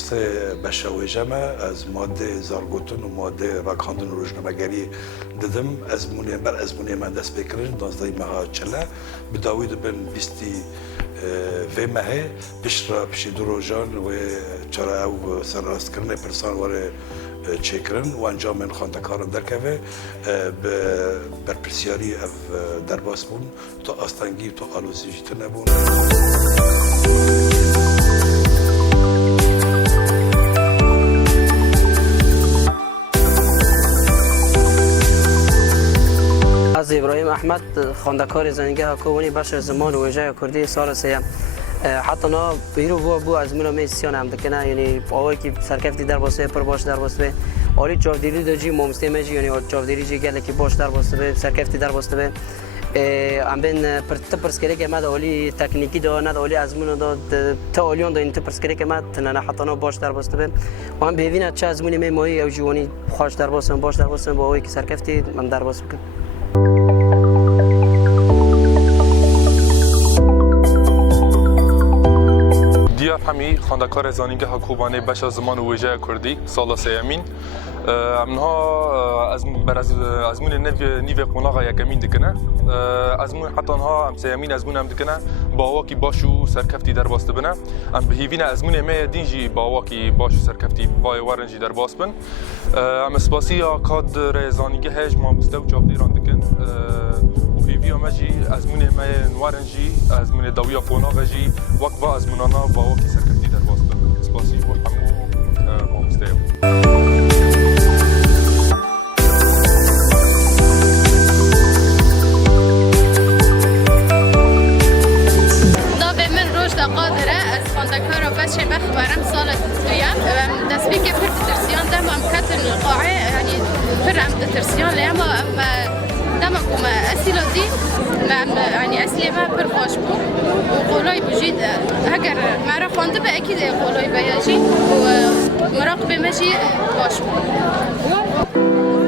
راست بشه جمع از ماده زارگوتن و ماده راکاندن روزنامه‌گری دیدم از مونی من دست بکرین 12 ماه چله به داوود بن 20 و ماه پیش دو روزان و چرا او سرراست کردن پرسان واره چکرن و انجام من خواندکارم در که بر پرسیاری اف در باس بون تا آستانگی تا آلوزی جیت نبون. از ابراهیم احمد خواندکار زنگه حکومتی بخش زمان و وجه کردی سال سیم حتی نا بیرو بو از من میسیان هم دکنه یعنی آوای که سرکفتی در واسه پر باش در واسه آلی جاودیری داجی ممسته جی یعنی جاودیری جی گله که باش در واسه سرکفتی در واسه ام بین پرسکری که مد آلی تکنیکی دا ند آلی از من دا تا آلیون دا این پرسکری که مد نه حتی نا باش در واسه و هم ببینه چه از من می مایی او جوانی خوش در واسه باش در واسه با آوای که سرکفتی من در واسه دیار همی خواندکار زانینگه حکومانی بخش زمان و وجه کردی سال سیمین منها از من نیو قناغ یکمین دکنه از من حتی آنها ام سیمین از من هم دکنه با واکی باشو سرکفتی در باست بنه ام بهیوینه از من می دینجی با واکی باشو سرکفتی وای ورنجی در باست بن ام اسپاسی یا کادر زانینگه هج ما مستو جاب دیران دکن و هیوی امجی از من می نورنجی از من دویا قناغ جی وقت با از منانا با واکی سرکفتی در باست بن اسپاسی و همو ما مستو شيء بخبرم صالة تسوية دسبيك في الترسيون دم كاتن القاعة يعني في عم الترسيون لما دمكم أسئلة دي يعني أسئلة ما برفاش بو وقولي بجد هجر معرف عند بقى أكيد قولي بيجي ومراقبة ماشي باش بو